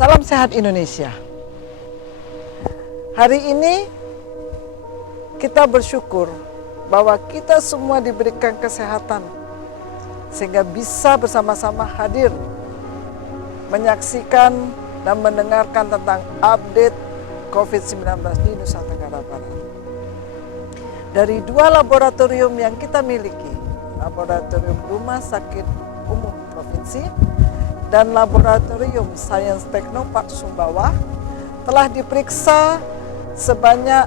Salam sehat Indonesia. Hari ini kita bersyukur bahwa kita semua diberikan kesehatan sehingga bisa bersama-sama hadir menyaksikan dan mendengarkan tentang update COVID-19 di Nusa Tenggara Barat. Dari dua laboratorium yang kita miliki, Laboratorium Rumah Sakit Umum Provinsi dan Laboratorium Sains Teknopark Sumbawa, telah diperiksa sebanyak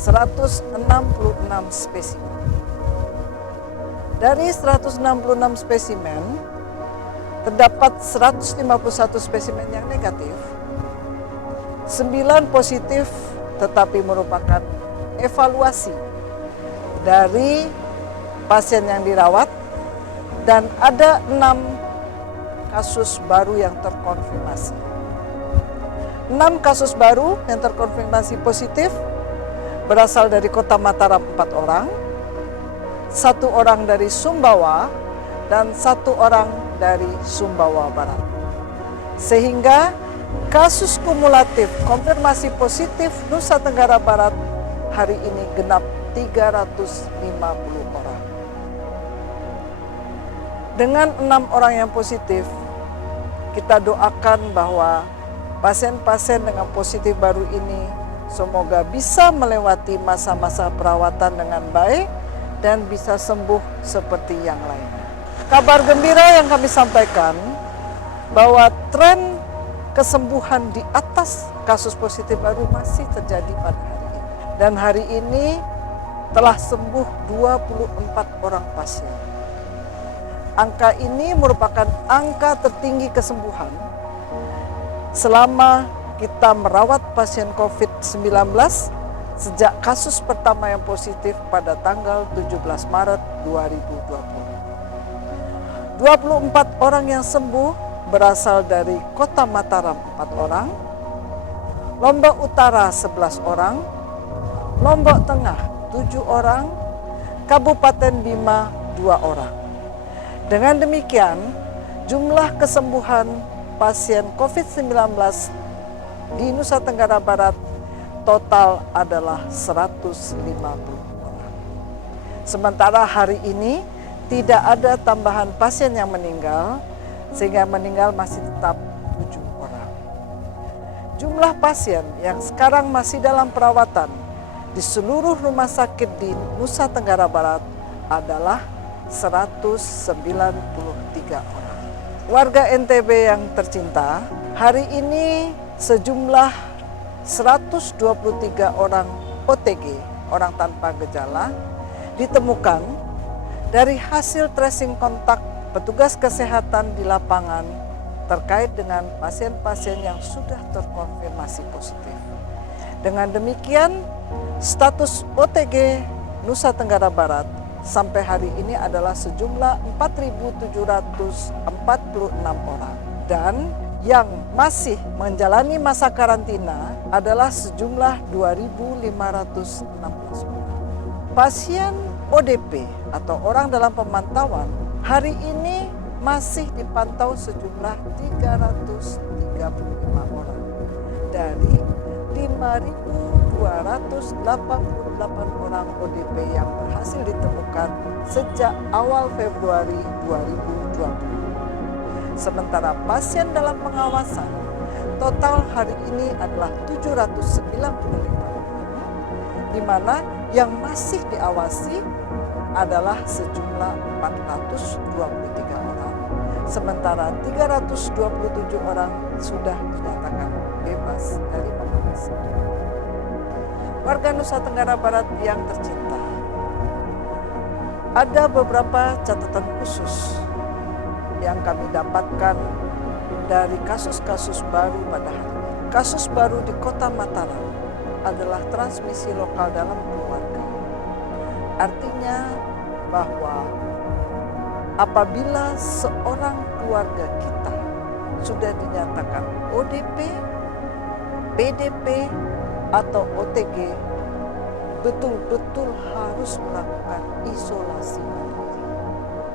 166 spesimen. Dari 166 spesimen, terdapat 151 spesimen yang negatif, 9 positif tetapi merupakan evaluasi dari pasien yang dirawat, dan ada 6 kasus baru yang terkonfirmasi. 6 kasus baru yang terkonfirmasi positif berasal dari Kota Mataram 4 orang, 1 orang dari Sumbawa, dan 1 orang dari Sumbawa Barat. Sehingga kasus kumulatif konfirmasi positif Nusa Tenggara Barat hari ini genap 350 orang. Dengan 6 orang yang positif, kita doakan bahwa pasien-pasien dengan positif baru ini semoga bisa melewati masa-masa perawatan dengan baik dan bisa sembuh seperti yang lainnya. Kabar gembira yang kami sampaikan bahwa tren kesembuhan di atas kasus positif baru masih terjadi pada hari ini. Dan hari ini telah sembuh 24 orang pasien. Angka ini merupakan angka tertinggi kesembuhan selama kita merawat pasien COVID-19 sejak kasus pertama yang positif pada tanggal 17 Maret 2020. 24 orang yang sembuh berasal dari Kota Mataram 4 orang, Lombok Utara 11 orang, Lombok Tengah 7 orang, Kabupaten Bima 2 orang. Dengan demikian, jumlah kesembuhan pasien COVID-19 di Nusa Tenggara Barat total adalah 150 orang. Sementara hari ini tidak ada tambahan pasien yang meninggal, sehingga meninggal masih tetap 7 orang. Jumlah pasien yang sekarang masih dalam perawatan di seluruh rumah sakit di Nusa Tenggara Barat adalah 193 orang. Warga NTB yang tercinta, hari ini sejumlah 123 orang OTG, orang tanpa gejala, ditemukan dari hasil tracing kontak petugas kesehatan di lapangan terkait dengan pasien-pasien yang sudah terkonfirmasi positif. Dengan demikian, status OTG Nusa Tenggara Barat sampai hari ini adalah sejumlah 4.746 orang, dan yang masih menjalani masa karantina adalah sejumlah 2.516 orang. Pasien ODP atau orang dalam pemantauan hari ini masih dipantau sejumlah 335 orang dari 5.288 orang ODP yang berhasil ditemukan sejak awal Februari 2020. Sementara pasien dalam pengawasan total hari ini adalah 795 orang, di mana yang masih diawasi adalah sejumlah 423 orang, sementara 327 orang sudah dinyatakan bebas dari pengawasan. Warga Nusa Tenggara Barat yang tercinta, ada beberapa catatan khusus yang kami dapatkan dari kasus-kasus baru pada hari ini. Kasus baru di Kota Mataram adalah transmisi lokal dalam keluarga. Artinya bahwa apabila seorang keluarga kita sudah dinyatakan ODP, PDP, atau OTG, betul-betul harus melakukan isolasi mandiri.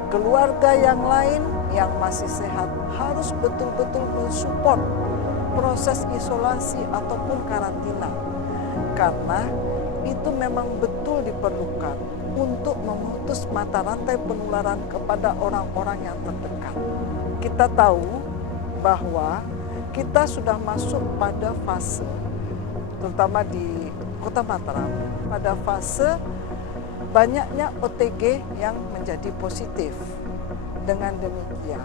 keluarga yang lain yang masih sehat harus betul-betul mensupport proses isolasi ataupun karantina. Karena itu memang betul diperlukan untuk memutus mata rantai penularan kepada orang-orang yang terdekat. Kita tahu bahwa kita sudah masuk pada fase, terutama di Kota Mataram, pada fase banyaknya OTG yang menjadi positif. Dengan demikian,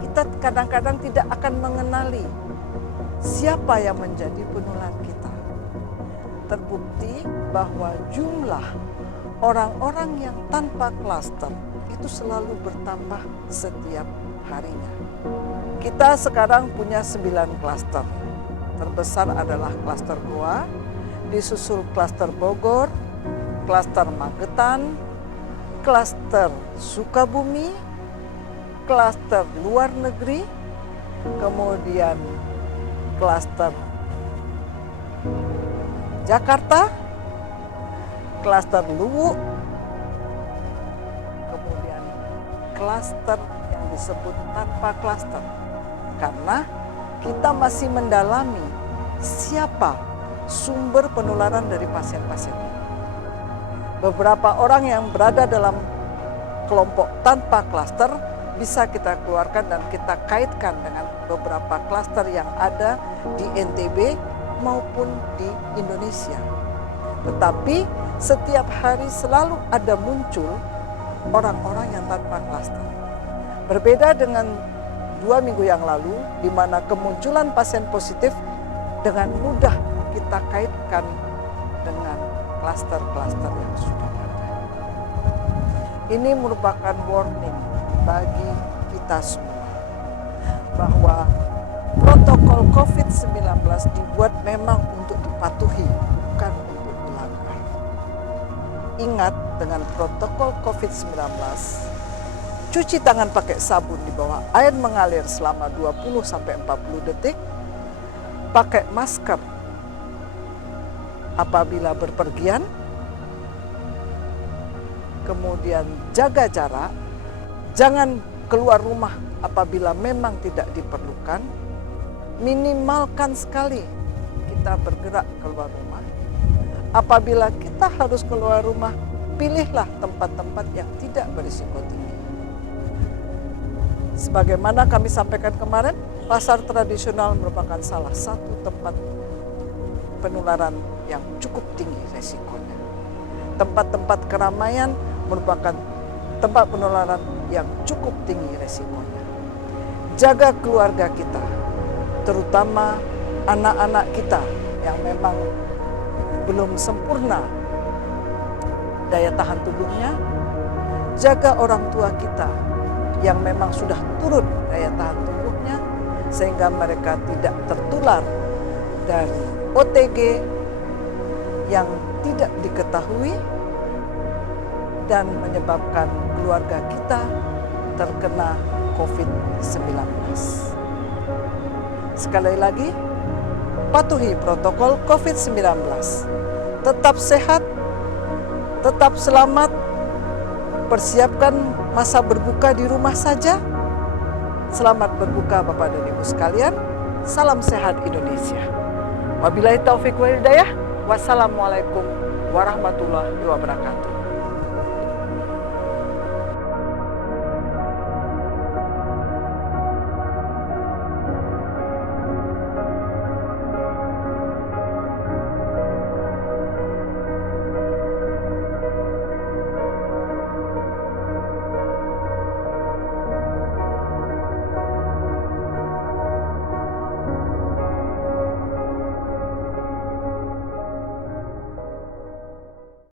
kita kadang-kadang tidak akan mengenali siapa yang menjadi penular kita. Terbukti bahwa jumlah orang-orang yang tanpa klaster itu selalu bertambah setiap harinya. Kita sekarang punya 9 klaster. Terbesar adalah klaster Goa, disusul klaster Bogor, klaster Magetan, klaster Sukabumi, klaster luar negeri, kemudian klaster Jakarta, klaster Luwu, kemudian klaster yang disebut tanpa klaster. Karena kita masih mendalami siapa sumber penularan dari pasien-pasien ini. Beberapa orang yang berada dalam kelompok tanpa klaster bisa kita keluarkan dan kita kaitkan dengan beberapa klaster yang ada di NTB maupun di Indonesia. Tetapi setiap hari selalu ada muncul orang-orang yang tanpa klaster. Berbeda dengan 2 minggu yang lalu, di mana kemunculan pasien positif dengan mudah kita kaitkan dengan klaster-klaster yang sudah ada. Ini merupakan warning bagi kita semua bahwa protokol COVID-19 dibuat memang untuk dipatuhi, bukan untuk dilanggar. Ingat, dengan protokol COVID-19, cuci tangan pakai sabun di bawah air mengalir selama 20-40 detik, pakai masker apabila berpergian, kemudian jaga jarak, jangan keluar rumah apabila memang tidak diperlukan, minimalkan sekali kita bergerak keluar rumah. Apabila kita harus keluar rumah, pilihlah tempat-tempat yang tidak berisiko tinggi. Sebagaimana kami sampaikan kemarin, pasar tradisional merupakan salah satu tempat penularan yang cukup tinggi resikonya. Tempat-tempat keramaian merupakan tempat penularan yang cukup tinggi resikonya. Jaga keluarga kita, terutama anak-anak kita yang memang belum sempurna daya tahan tubuhnya. Jaga orang tua kita yang memang sudah turun daya tahan tubuhnya, sehingga mereka tidak tertular dari OTG yang tidak diketahui dan menyebabkan keluarga kita terkena COVID-19. Sekali lagi, patuhi protokol COVID-19. Tetap sehat, tetap selamat, persiapkan masa berbuka di rumah saja. Selamat berbuka Bapak dan Ibu sekalian. Salam sehat Indonesia. Wabillahi taufik wal hidayah. Wassalamualaikum warahmatullahi wabarakatuh.